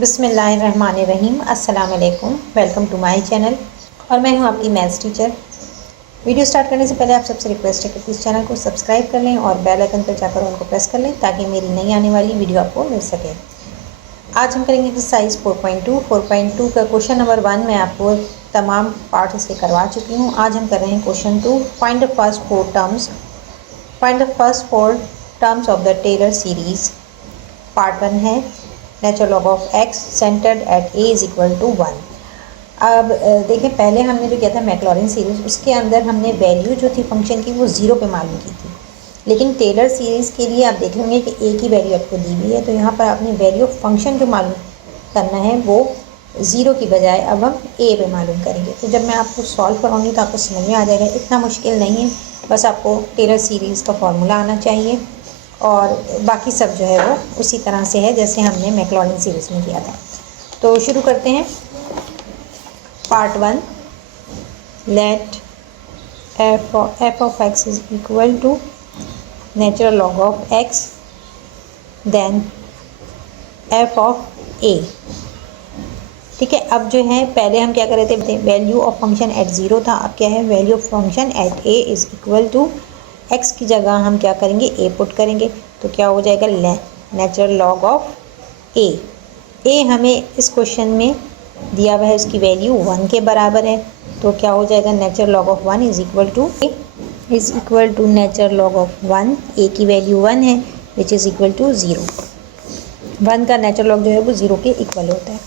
बिस्मिल्लाहिर्रहमानिर्रहीम। अस्सलाम वालेकुम। वेलकम टू माय चैनल और मैं हूं आपकी मैथ्स टीचर। वीडियो स्टार्ट करने से पहले आप सबसे रिक्वेस्ट है कि प्लीज़ चैनल को सब्सक्राइब कर लें और बेल आइकन पर जाकर उनको प्रेस कर लें ताकि मेरी नई आने वाली वीडियो आपको मिल सके। आज हम करेंगे एक्सरसाइज 4.2 का क्वेश्चन नंबर 1 मैं आपको तमाम पार्ट इसके करवा चुकी हूँ। आज हम कर रहे हैं question 2। Find the first four terms of the Taylor series. Part 1 है natural log of x centered at a is equal to 1। अब देखें, पहले हमने जो किया था मैक्लॉरिन सीरीज़, उसके अंदर हमने वैल्यू जो थी फंक्शन की वो 0 पे मालूम की थी। लेकिन टेलर सीरीज़ के लिए आप देखेंगे कि ए की वैल्यू आपको दी हुई है, तो यहाँ पर आपने वैल्यू ऑफ फंक्शन जो मालूम करना है वो 0 की बजाय अब हम ए पे मालूम करेंगे। तो जब मैं आपको सॉल्व कराऊंगी तो आपको समझ में आ जाएगा। इतना मुश्किल नहीं है, बस आपको टेलर सीरीज़ का फॉर्मूला आना चाहिए और बाकी सब जो है वो उसी तरह से है जैसे हमने मैक्लॉरिन सीरीज़ में किया था। तो शुरू करते हैं। Part 1, let f of x is equal to natural log of x then f of a. ठीक है, अब जो है पहले हम क्या कर रहे थे, वैल्यू ऑफ फंक्शन एट 0 था। अब क्या है, value of function at a is equal to x की जगह हम क्या करेंगे, ए पुट करेंगे। तो क्या हो जाएगा, नेचुरल लॉग ऑफ ए। ए हमें इस क्वेश्चन में दिया हुआ है, उसकी वैल्यू 1 के बराबर है। तो क्या हो जाएगा, natural log of 1 is equal to a is equal to natural log of 1। A की वैल्यू 1 है विच इज़ इक्वल टू 0। 1 का नेचुरल लॉग जो है वो 0 के इक्वल होता है।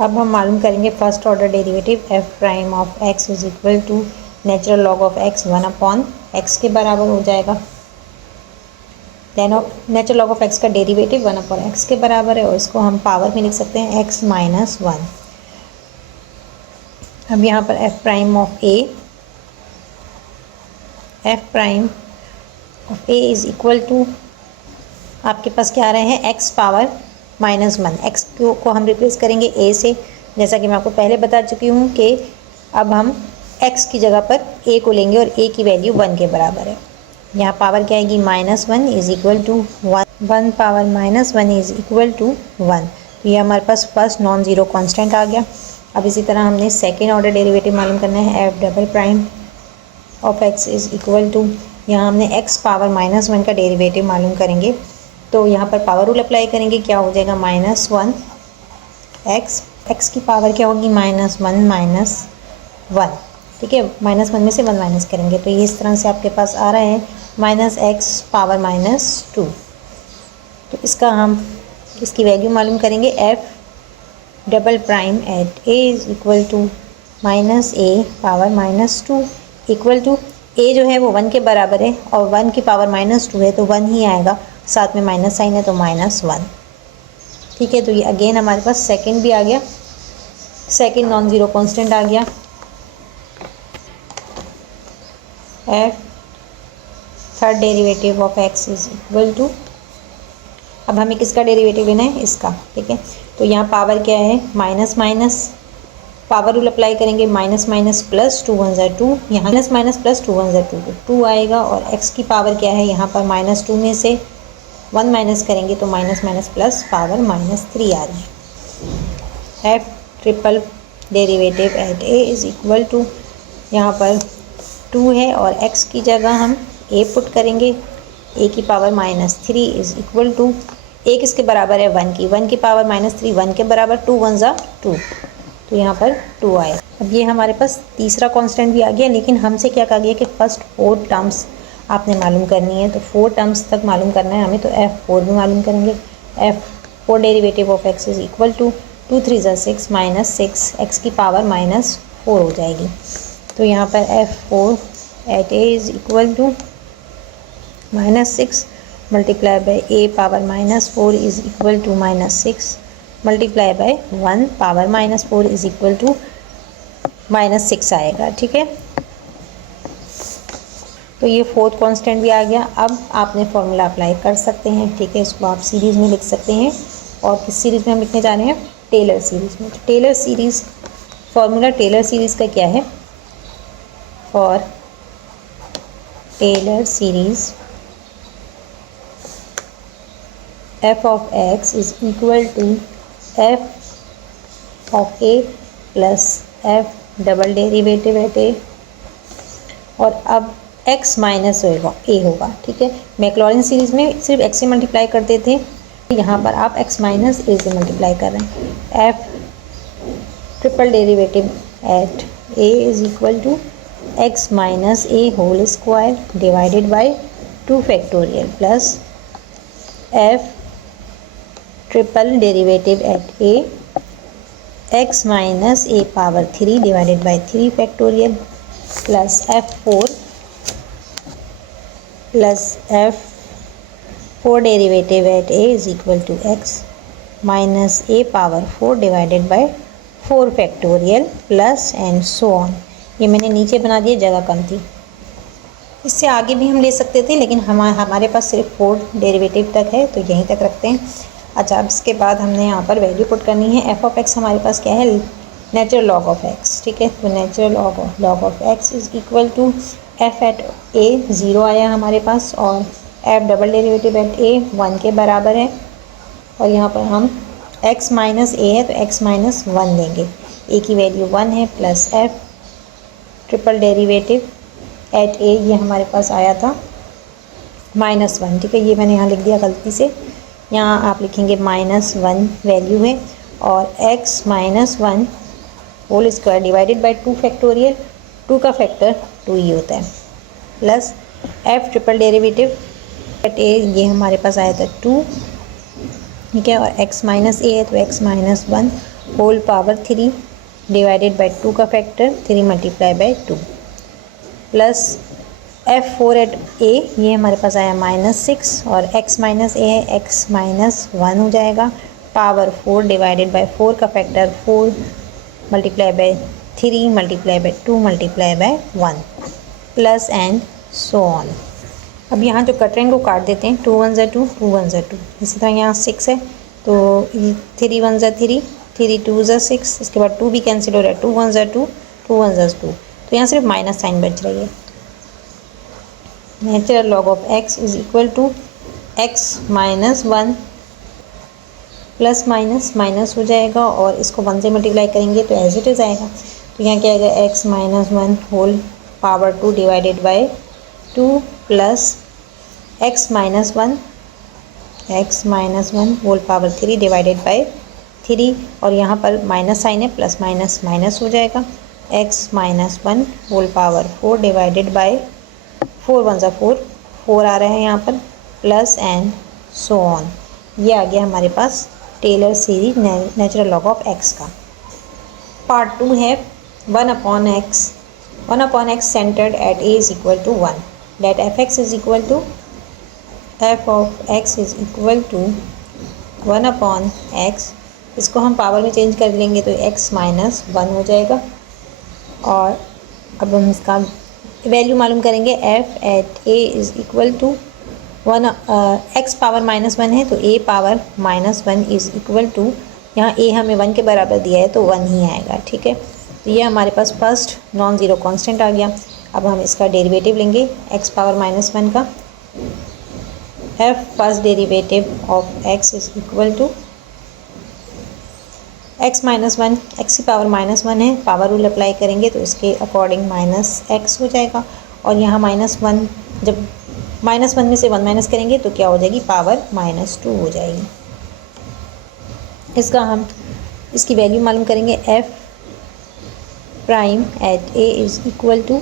अब हम मालूम करेंगे first order derivative f prime of x is equal to natural log of x 1 upon x के बराबर हो जाएगा। Then of natural log of x का डेरिवेटिव 1 अपॉन एक्स के बराबर है और इसको हम पावर में लिख सकते हैं एक्स माइनस 1। अब यहाँ पर f prime of a is equal to आपके पास क्या आ रहे हैं, एक्स पावर माइनस 1। एक्स को हम रिप्लेस करेंगे ए से, जैसा कि मैं आपको पहले बता चुकी हूँ कि अब हम x की जगह पर a को लेंगे और a की वैल्यू 1 के बराबर है। यहाँ पावर क्या आएगी, -1 is equal to 1 power -1 is equal to 1। तो ये हमारे पास फर्स्ट नॉन ज़ीरो कांस्टेंट आ गया। अब इसी तरह हमने सेकेंड ऑर्डर डेरिवेटिव मालूम करना है, f double prime of x is equal to, यहाँ हमने x पावर -1 का डेरिवेटिव मालूम करेंगे। तो यहाँ पर पावर रूल अप्लाई करेंगे, क्या हो जाएगा, -1 x की पावर क्या होगी, -1 -1। ठीक है, -1 में से 1 माइनस करेंगे तो ये इस तरह से आपके पास आ रहा है -x पावर -2। तो इसकी वैल्यू मालूम करेंगे, f double prime at a is equal to -a power -2 equal to a जो है वो 1 के बराबर है और 1 की पावर -2 है तो 1 ही आएगा, साथ में माइनस साइन है तो -1। ठीक है, तो ये अगेन हमारे पास सेकेंड भी आ गया, सेकेंड नॉन ज़ीरो कांस्टेंट आ गया। F third derivative of x is equal to, अब हमें किसका डेरिवेटिव लेना है, इसका। ठीक है, तो यहाँ पावर क्या है, minus minus, power rule apply करेंगे, माइनस माइनस प्लस 2 1 2, यहाँ माइनस माइनस प्लस 2 1 2 तो 2 आएगा और x की पावर क्या है, यहाँ पर -2 में से 1 माइनस करेंगे तो माइनस माइनस प्लस पावर -3 आ रही है। F triple derivative at a is equal to, यहाँ पर 2 है और x की जगह हम a पुट करेंगे, a की power -3 is equal to, a किसके बराबर है, 1 की पावर -3, 1 के बराबर 2 1 2, तो यहाँ पर 2 आए। अब ये हमारे पास तीसरा कांस्टेंट भी आ गया, लेकिन हमसे क्या कहा गया कि फर्स्ट 4 टर्म्स आपने मालूम करनी है। तो 4 टर्म्स तक मालूम करना है हमें, तो F4 भी मालूम करेंगे। F4 derivative of x is equal to 2 3 6 -6 x की पावर -4 हो जाएगी। तो यहाँ पर F4 at a is equal to -6 multiply by a power -4 is equal to -6 multiply by 1 power -4 is equal to -6 आएगा। ठीक है, तो ये फोर्थ कांस्टेंट भी आ गया। अब आपने फॉर्मूला अप्लाई कर सकते हैं। ठीक है, इसको आप सीरीज़ में लिख सकते हैं और किस सीरीज़ में हम लिखने जा रहे हैं, टेलर सीरीज़ में। तो Taylor series formula Taylor series का क्या है, for Taylor series f of x is equal to f of a plus f double derivative at a, और अब x माइनस होगा ए होगा, ठीक है। मैक्लॉरिन सीरीज़ में सिर्फ x से मल्टीप्लाई करते थे, यहाँ पर आप x माइनस ए से मल्टीप्लाई कर रहे हैं। f triple derivative at a is equal to x minus a whole square divided by 2 factorial plus f triple derivative at a x minus a power 3 divided by 3 factorial plus f4 plus f4 derivative at a is equal to x minus a power 4 divided by 4 factorial plus and so on. ये मैंने नीचे बना दिया, जगह कम थी। इससे आगे भी हम ले सकते थे, लेकिन हमारे पास सिर्फ 4 डेरिवेटिव तक है, तो यहीं तक रखते हैं। अच्छा, अब इसके बाद हमने यहाँ पर वैल्यू पुट करनी है। एफ ऑफ एक्स हमारे पास क्या है, नेचुरल लॉग ऑफ एक्स, ठीक है। तो natural log of x is equal to f at a 0 आया हमारे पास, और f double derivative at a 1 के बराबर है, और यहाँ पर हम x माइनस ए है तो x माइनस 1 लेंगे, ए की वैल्यू 1 है, plus f triple derivative at a ये हमारे पास आया था -1, ठीक है। ये मैंने यहाँ लिख दिया गलती से, यहाँ आप लिखेंगे -1 वैल्यू है, और x minus 1 whole square divided by 2 factorial, 2 का फैक्टर 2 ही होता है, plus f triple derivative at a ये हमारे पास आया था 2, ठीक है। और x माइनस ए है तो x minus 1 whole power 3 divided by 2 का factor 3 multiply by 2, plus f4 at a ये हमारे पास आया -6, और x माइनस ए है x माइनस 1 हो जाएगा, पावर 4 डिवाइडेड बाई 4 का factor 4 multiply by 3 multiply by 2 multiply by 1, plus and so on. अब यहाँ जो कट रहे हैं वो काट देते हैं, 2 1 2 2 1 2, इसी तरह यहाँ 6 है तो 3 1 3 3 2 6, इसके बाद 2 भी कैंसिल हो रहा है, 2 1 2 2 1 2, तो यहाँ सिर्फ माइनस साइन बच रही है। Natural log of x is equal to x minus 1 plus minus minus हो जाएगा, और इसको 1 से मल्टीप्लाई करेंगे तो एज इट इज़ आएगा। तो यहाँ क्या आएगा, x minus 1 whole power 2 divided by 2 plus x minus 1 whole power 3 divided by 3, और यहाँ पर माइनस साइन है, प्लस माइनस माइनस हो जाएगा, x minus 1 whole power 4 divided by 4 1 4 आ रहा है यहाँ पर, प्लस एंड सो ऑन। ये आ गया हमारे पास Taylor series natural log of x का। पार्ट 2 है 1 upon x centred at a is equal to 1, that f x is equal to f of x is equal to 1 upon x, इसको हम power में चेंज कर लेंगे तो x minus 1 हो जाएगा, और अब हम इसका वैल्यू मालूम करेंगे। f at a is equal to 1, x power -1 है तो a power -1 is equal to, यहाँ a हमें 1 के बराबर दिया है तो 1 ही आएगा, ठीक है। तो ये हमारे पास फर्स्ट नॉन ज़ीरो कांस्टेंट आ गया। अब हम इसका डेरिवेटिव लेंगे x पावर -1 का, f first derivative of x is equal to x minus 1, x की पावर -1 है, पावर रूल अप्लाई करेंगे तो इसके अकॉर्डिंग -x हो जाएगा, और यहाँ -1 जब -1 में से 1 माइनस करेंगे तो क्या हो जाएगी, पावर -2 हो जाएगी। इसकी वैल्यू मालूम करेंगे। f prime at a is equal to,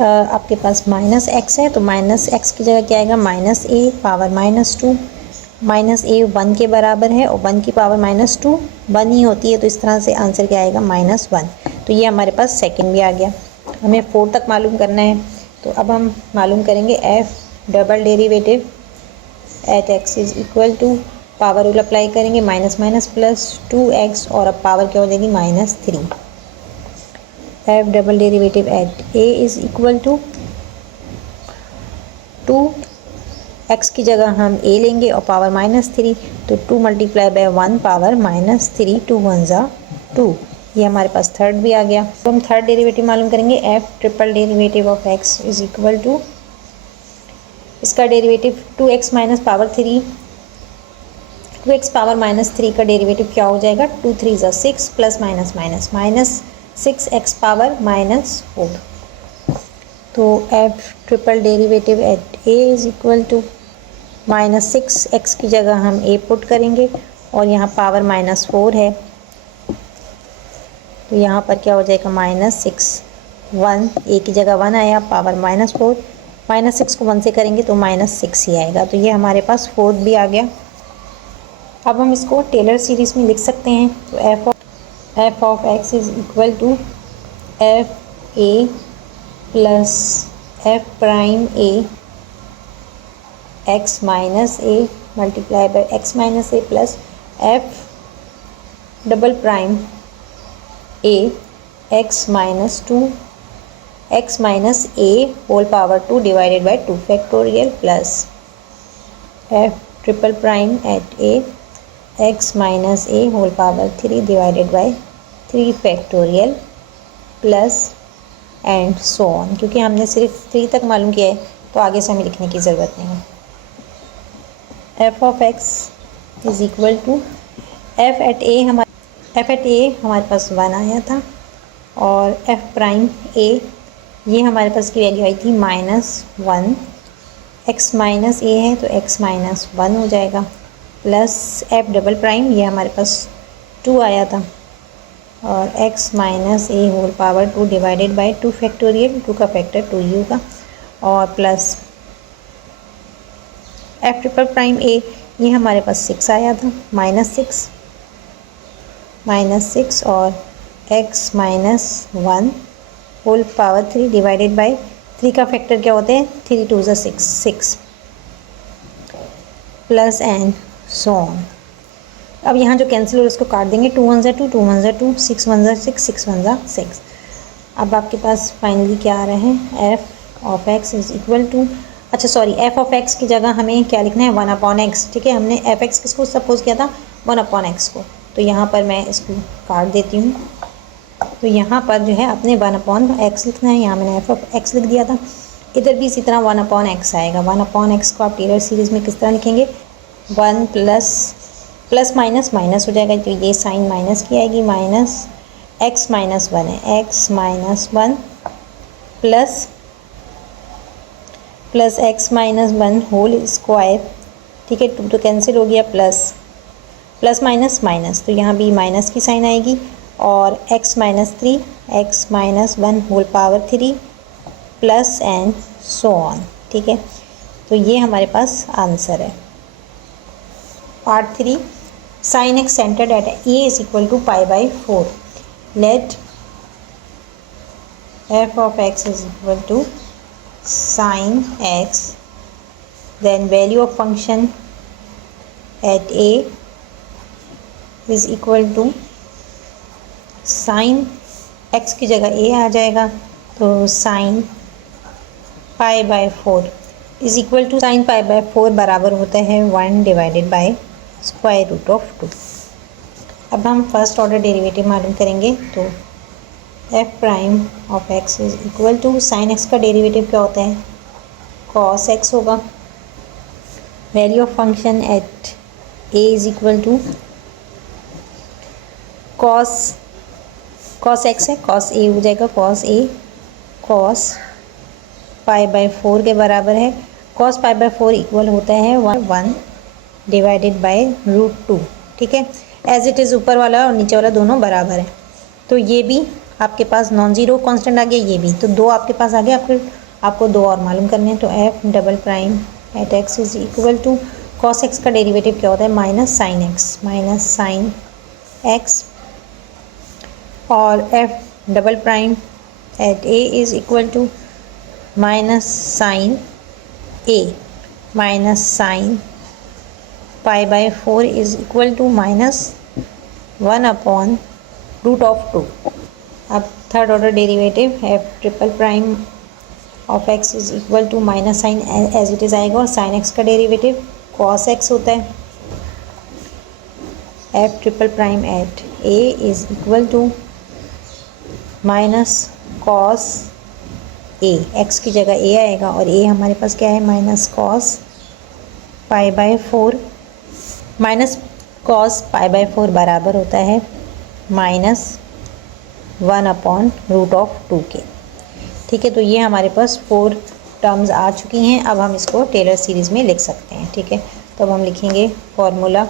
आपके पास -x है तो -x की जगह क्या आएगा, -a पावर -2, -a 1 के बराबर है, और 1 की पावर -2 1 ही होती है, तो इस तरह से आंसर क्या आएगा, -1। तो ये हमारे पास सेकंड भी आ गया। हमें 4 तक मालूम करना है, तो अब हम मालूम करेंगे f double derivative at x is equal to, power rule apply करेंगे, माइनस प्लस 2x, और अब पावर क्या हो जाएगी, -3। f double derivative at a is equal to 2x की जगह हम a लेंगे और पावर -3, तो 2 मल्टीप्लाई बाय 1 पावर -3, 2 1 2। ये हमारे पास थर्ड भी आ गया। तो हम थर्ड डेरिवेटिव मालूम करेंगे। f triple derivative of x is equal to, का derivative 2x minus power 3, 2x power minus 3 का डेरिवेटिव क्या हो जाएगा, 2 3 ज़ा 6 plus minus minus minus 6x power minus 4। तो f triple derivative at a is equal to minus 6x की जगह हम a पुट करेंगे और यहाँ पावर माइनस 4 है, तो यहाँ पर क्या हो जाएगा माइनस 6, 1 a की जगह 1 आया, पावर माइनस 4, माइनस 6 को 1 से करेंगे तो माइनस 6 ही आएगा। तो ये हमारे पास 4 भी आ गया। अब हम इसको टेलर सीरीज़ में लिख सकते हैं। तो f of x is equal to f a plus f prime a x minus a multiply by x minus a plus f double prime a x minus 2 x minus a whole power 2 divided by 2 factorial plus f triple prime at a x minus a whole power 3 divided by 3 factorial plus and so on. क्योंकि हमने सिर्फ 3 तक मालूम किया है तो आगे से हमें लिखने की ज़रूरत नहीं है। F of x is equal to f at a हमारे पास 1 आया था और एफ प्राइम ए ये हमारे पास की वैल्यू आई थी -1, एक्स माइनस ए है तो एक्स माइनस 1 हो जाएगा, प्लस एफ डबल प्राइम ये हमारे पास 2 आया था और x minus a whole power 2 divided by 2 factorial, 2 का फैक्टर 2 ही होगा, और plus f triple prime a ये हमारे पास 6 आया था, -6 और x minus 1 whole power 3 divided by 3 का फैक्टर क्या होते हैं, 3 2 ज़ा 6 प्लस एंड सो ऑन। अब यहाँ जो कैंसिल हो उसको काट देंगे, 2 1 ज़ा 2, 2 1 ज़ा 2, 6 1 ज़ा 6, 6 1 ज़ा 6। अब आपके पास फाइनली क्या आ रहे हैं, f of x is equal to, अच्छा सॉरी, एफ ऑफ एक्स की जगह हमें क्या लिखना है, 1 अपॉन एक्स। ठीक है, हमने एफ एक्स किसको सपोज किया था, 1 अपॉन एक्स को। तो यहाँ पर मैं इसको काट देती हूँ। तो यहाँ पर जो है अपने 1 अपॉन एक्स लिखना है, यहाँ मैंने एफ ऑफ एक्स लिख दिया था। इधर भी इसी तरह 1 अपॉन एक्स आएगा। 1 अपॉन एक्स को आप टेलर सीरीज़ में किस तरह लिखेंगे, 1 प्लस माइनस माइनस हो जाएगा, तो ये साइन माइनस की आएगी, माइनस एक्स माइनस 1 है, x minus 1 plus x minus 1 whole square. ठीक है, 2 तो कैंसिल हो गया, प्लस माइनस माइनस, तो यहाँ भी माइनस की साइन आएगी, और x minus 3, x minus 1 whole power 3 plus and so on. ठीक है, तो ये हमारे पास आंसर है। Part 3, sine x centered at a is equal to pi by 4। Let f of x is equal to sine x, then value of function at a is equal to sine x की जगह a आ जाएगा, तो sine pi by 4 is equal to sign pi by 4 बराबर होता है 1 divided by square root of 2। अब हम फर्स्ट ऑर्डर डेरिवेटिव मालूम करेंगे। तो f prime of x is equal to sine x का डेरिवेटिव क्या होता है, कॉस एक्स होगा। Value of function at a is equal to cos x है, कॉस ए हो जाएगा, cos a cos pi by 4 के बराबर है। कॉस पाई बाय 4 इक्वल होता है 1 डिवाइडेड बाय रूट 2। ठीक है, एज इट इज़ ऊपर वाला और नीचे वाला दोनों बराबर है। तो ये भी आपके पास नॉन ज़ीरो कांस्टेंट आ गया, ये भी, तो 2 आपके पास आ गया। आपको 2 और मालूम करने हैं। तो f double prime at x is equal to cos x का डेरिवेटिव क्या होता है, माइनस साइन एक्स, और f double prime at a is equal to minus sine a minus sine pi by 4 is equal to -1 upon root of 2। अब third order derivative f triple prime of x is equal to minus sine as it is आएगा, और sine x का derivative cos x होता है। F triple prime at a is equal to minus cos a, x की जगह ए आएगा और ए हमारे पास क्या है minus cos pi by 4, minus cos pi by 4 बराबर होता है -1/√2 के। ठीक है, तो ये हमारे पास 4 टर्म्स आ चुकी हैं। अब हम इसको टेलर सीरीज़ में लिख सकते हैं। ठीक है, तो अब हम लिखेंगे formula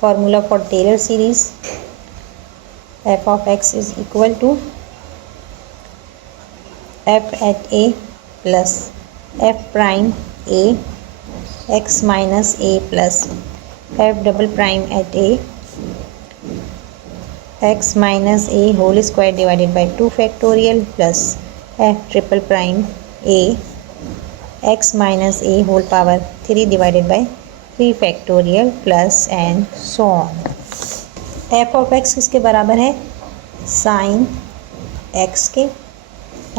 for Taylor series f of x is equal to f at a plus f prime a x minus a plus f double prime at a x minus a whole square divided by 2 factorial plus f triple prime a x minus a whole power 3 divided by 3 factorial plus and so on। f of x किसके बराबर है sign x के,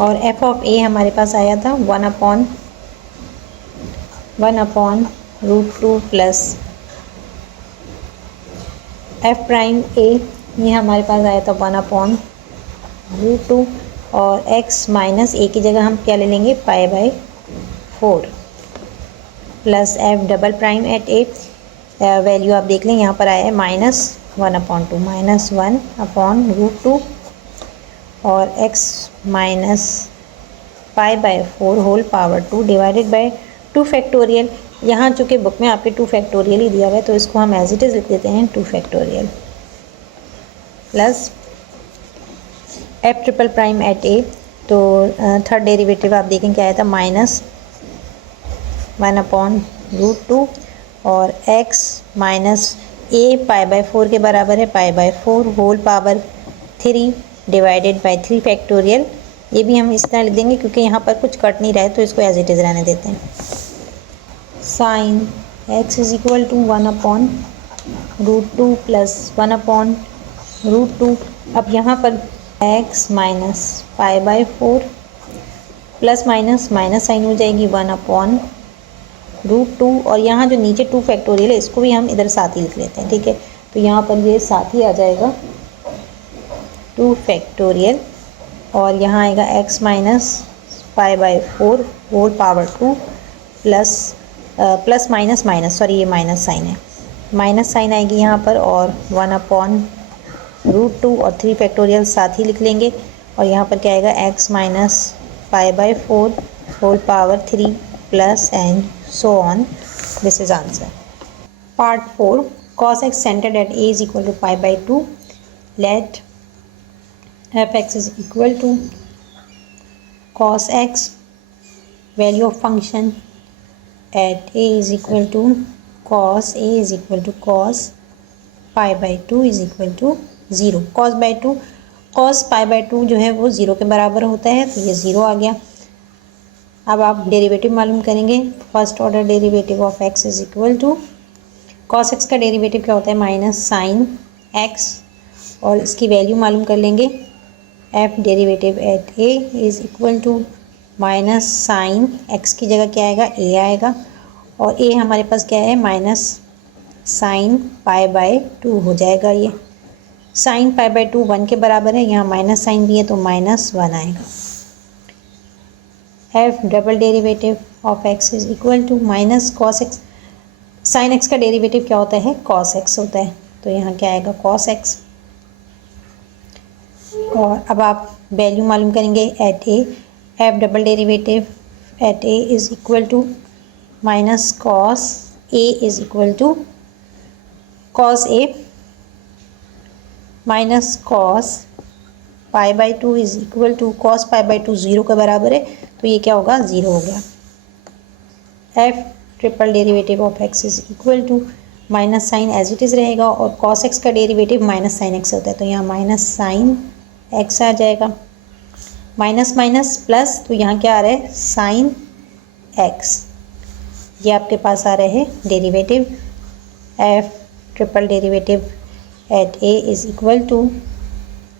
और f of a हमारे पास आया था 1/√2 plus f prime a, ये हमारे पास आया था 1/√2, और x माइनस a की जगह हम क्या ले लेंगे पाई by 4 plus f double prime at a, value आप देख लें यहाँ पर आया है -1/2 और x minus pi by 4 whole power 2 divided by 2 factorial. यहाँ चूँकि बुक में आपके 2 फैक्टोरियल ही दिया हुआ है तो इसको हम एज इट इज़ लिख देते हैं 2 factorial plus f triple prime at a। तो थर्ड डेरिवेटिव आप देखें क्या आया था -1/√2 और x minus a pi by 4 के बराबर है pi by 4 whole power 3 divided by 3 factorial. ये भी हम इस तरह लिख देंगे क्योंकि यहाँ पर कुछ कट नहीं रहा है तो इसको एज इट इज़ रहने देते हैं। Sine x is equal to 1/√2 plus 1/√2। अब यहाँ पर x minus pi by 4 plus minus sign हो जाएगी 1/√2, और यहाँ जो नीचे 2 फैक्टोरियल है इसको भी हम इधर साथ ही लिख लेते हैं। ठीक है, तो यहाँ पर ये साथ ही आ जाएगा 2 फैक्टोरियल, और यहाँ आएगा x minus pi by 4 whole power 2 plus minus sorry ये माइनस साइन है, माइनस साइन आएगी यहाँ पर, और 1/√2 और 3 फैक्टोरियल साथ ही लिख लेंगे, और यहाँ पर क्या आएगा x minus pi by 4 whole power 3 plus and so on। This is answer। Part 4 cos x centered at a is equal to pi by 2, let f(x) is equal to cos x, value of function at a is equal to cos pi by 2 is equal to 0। cos pi by 2 जो है वो 0 के बराबर होता है, तो ये 0 आ गया। अब आप डेरिवेटिव मालूम करेंगे, first order derivative of x is equal to cos x का डेरिवेटिव क्या होता है माइनस साइन x, और इसकी वैल्यू मालूम कर लेंगे f derivative at a is equal to minus sine x की जगह क्या आएगा a आएगा, और a हमारे पास क्या है माइनस साइन पाई बाय 2 हो जाएगा। ये साइन पाई बाय 2 1 के बराबर है, यहाँ माइनस साइन भी है तो -1 आएगा। f double derivative of x is equal to minus cos x, sine x का डेरिवेटिव क्या होता है कॉस x होता है, तो यहाँ क्या आएगा कॉस x। और अब आप वैल्यू मालूम करेंगे at a, f double derivative at a is equal to minus cos a is equal to cos a minus cos pi by 2 is equal to cos pi by 2 0 के बराबर है, तो ये क्या होगा 0 हो गया। f triple derivative of x is equal to minus sine as it is रहेगा, और cos x का डेरिवेटिव माइनस साइन x होता है, तो यहाँ माइनस साइन x आ जाएगा, माइनस प्लस, तो यहाँ क्या आ रहा है साइन x। ये आपके पास आ रहे हैं derivative f triple derivative at a is equal to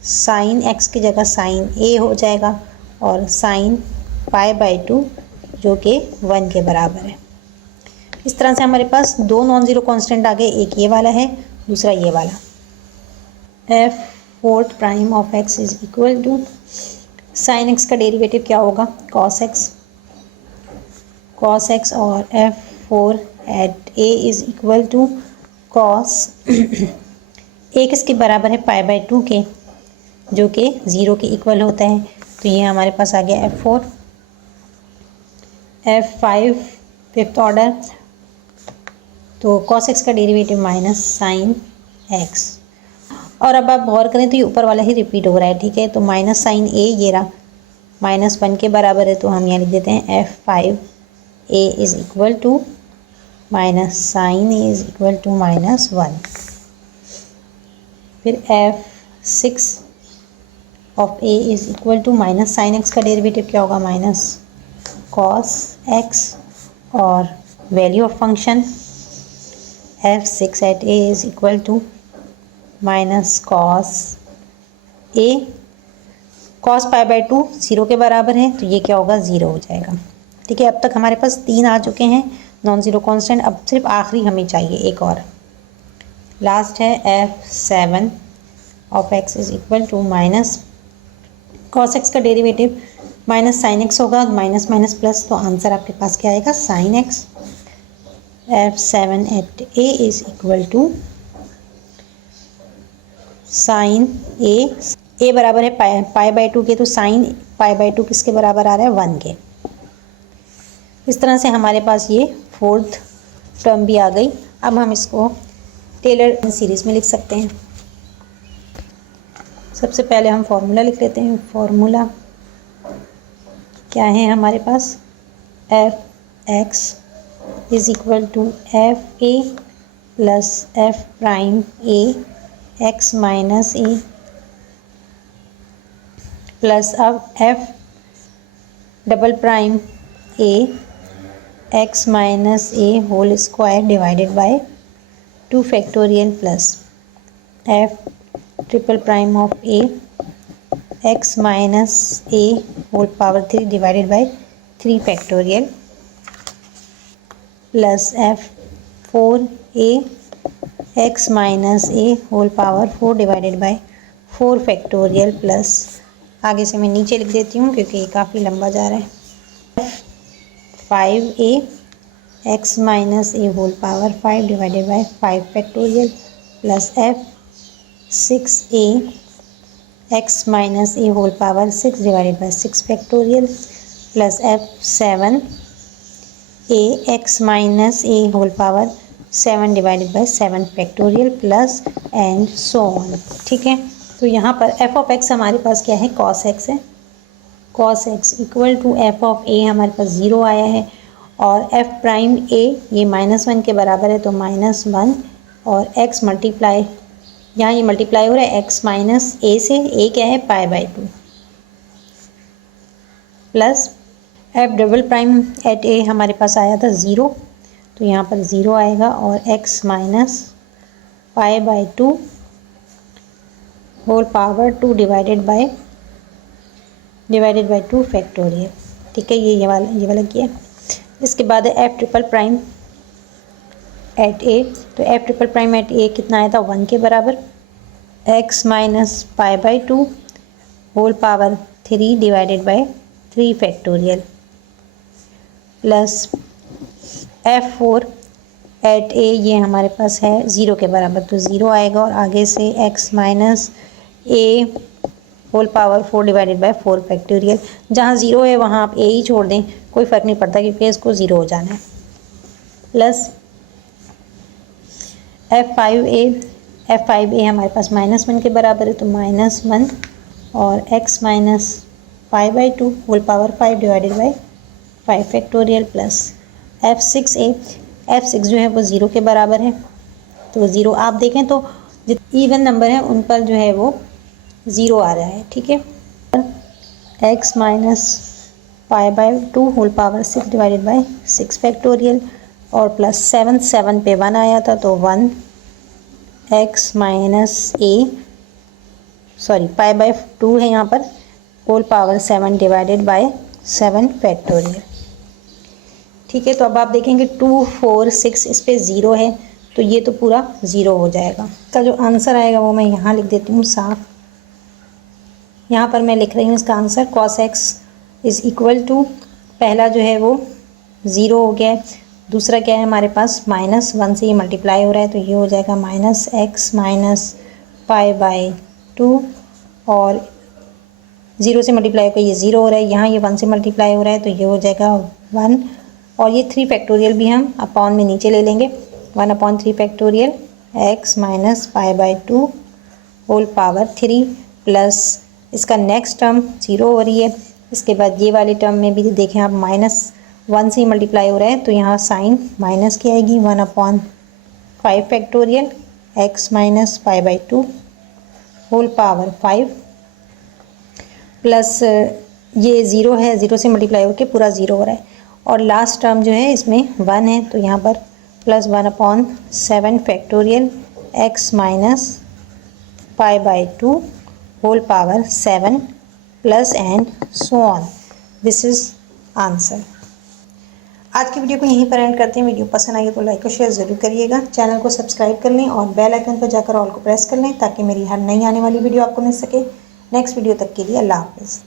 sine x की जगह साइन a हो जाएगा, और साइन पाई बाय 2 जो कि 1 के बराबर है। इस तरह से हमारे पास 2 नॉन ज़ीरो कांस्टेंट आ गए, एक ये वाला है दूसरा ये वाला। f fourth prime of x is equal to sine x का डेरिवेटिव क्या होगा, कॉस एक्स और f4 at a is equal to cos a किसके बराबर है, पाई बाई 2 के, जो कि 0 के इक्वल होता है। तो ये हमारे पास आ गया f4। f5 फिफ्थ ऑर्डर, तो कॉस एक्स का डेरिवेटिव माइनस साइन एक्स। और अब आप गौर करें तो ये ऊपर वाला ही रिपीट हो रहा है, ठीक है। तो माइनस साइन ए ये रहा -1 के बराबर है, तो हम यहाँ लिख देते हैं f5 a is equal to minus sine a is equal to -1। फिर f6 of a is equal to minus sine x का डेरिवेटिव क्या होगा, माइनस कॉस एक्स, और value of function f6 at a is equal to minus cos a, cos pi by 2 0 के बराबर है, तो ये क्या होगा, 0 हो जाएगा, ठीक है। अब तक हमारे पास 3 आ चुके हैं नॉन ज़ीरो कांस्टेंट। अब सिर्फ आखिरी हमें चाहिए एक और, लास्ट है f7 of x is equal to minus cos x का डेरिवेटिव माइनस साइन एक्स होगा, माइनस माइनस प्लस, तो आंसर आपके पास क्या आएगा, sine x. f7 at a is equal to sine a बराबर है पाई बाई 2 के, तो साइन पाई बाई 2 किसके बराबर आ रहा है, 1 के। इस तरह से हमारे पास ये फोर्थ टर्म भी आ गई। अब हम इसको टेलर सीरीज़ में लिख सकते हैं। सबसे पहले हम फॉर्मूला लिख लेते हैं। फॉर्मूला क्या है हमारे पास, f x is equal to f a plus f prime a x minus a plus अब f double prime a x minus a whole square divided by 2 factorial plus f triple prime of a x minus a whole power 3 divided by 3 factorial plus f 4 a x minus a whole power 4 divided by 4 factorial plus, आगे से मैं नीचे लिख देती हूँ क्योंकि ये काफ़ी लंबा जा रहा है, 5a x minus a whole power 5 divided by 5 factorial plus f6a x minus a whole power 6 divided by 6 factorial plus f7a x minus a whole power 7 divided by 7 factorial plus and so on, ठीक है। तो यहाँ पर f of x हमारे पास क्या है, cos x है। cos x equal to f of a हमारे पास 0 आया है, और f प्राइम a ये -1 के बराबर है, तो -1 और x मल्टीप्लाई, यहाँ ये मल्टीप्लाई हो रहा है x माइनस a से, a क्या है, पाई by 2 plus f double prime at a हमारे पास आया था 0, तो यहाँ पर 0 आएगा, और x minus pi by 2 whole power 2 divided by 2 factorial, ठीक है। ये वाला किया। इसके बाद है f triple prime at a, तो f triple prime at a कितना आया था, 1 के बराबर, x minus pi by 2 whole power 3 divided by 3 factorial plus f4 at a ये हमारे पास है 0 के बराबर, तो 0 आएगा, और आगे से x minus a whole power 4 divided by 4 factorial, जहाँ 0 है वहाँ आप ए ही छोड़ दें, कोई फ़र्क नहीं पड़ता क्योंकि इसको 0 हो जाना है, प्लस f5a हमारे पास -1 के बराबर है, तो -1 और x minus pi by 2 whole power 5 divided by 5 factorial plus f6 जो है वो 0 के बराबर है, तो 0 आप देखें तो जितने इवन नंबर हैं उन पर जो है वो 0 आ रहा है, ठीक है। x minus pi by 2 whole power 6 divided by 6 factorial और प्लस 7 पे 1 आया था, तो 1 x माइनस पाई बाई 2 है यहाँ पर, whole power 7 divided by 7 factorial, ठीक है। तो अब आप देखेंगे 2 4 6 इस पे 0 है, तो ये तो पूरा 0 हो जाएगा। इसका जो आंसर आएगा वो मैं यहाँ लिख देती हूँ साफ, यहाँ पर मैं लिख रही हूँ इसका answer cos x is equal to, पहला जो है वो 0 हो गया है, दूसरा क्या है हमारे पास -1 से ये मल्टीप्लाई हो रहा है तो ये हो जाएगा -x माइनस पाई बाई 2, और 0 से मल्टीप्लाई होकर ये 0 हो रहा है, यहाँ ये 1 से मल्टीप्लाई हो रहा है तो ये हो जाएगा 1, और ये 3 फैक्टोरियल भी हम अपॉन में नीचे ले लेंगे, 1/3 factorial x minus pi by 2 whole power 3 plus इसका नेक्स्ट टर्म 0 हो रही है। इसके बाद ये वाले टर्म में भी देखें आप -1 से मल्टीप्लाई हो रहा है तो यहाँ साइन माइनस की आएगी, 1/5 factorial x minus pi by 2 whole power 5 plus ये 0 है, 0 से मल्टीप्लाई होकर पूरा 0 हो रहा है, और लास्ट टर्म जो है इसमें 1 है तो यहाँ पर plus 1/7 factorial x minus pi by 2 whole power 7 plus and so on. This is answer. आज की वीडियो को यहीं पर एंड करते हैं। वीडियो पसंद आई तो लाइक और शेयर ज़रूर करिएगा, चैनल को सब्सक्राइब कर लें और बेल आइकन पर जाकर ऑल को प्रेस कर लें ताकि मेरी हर नई आने वाली वीडियो आपको मिल सके। नेक्स्ट वीडियो तक के लिए अल्लाह हाफ़िज़।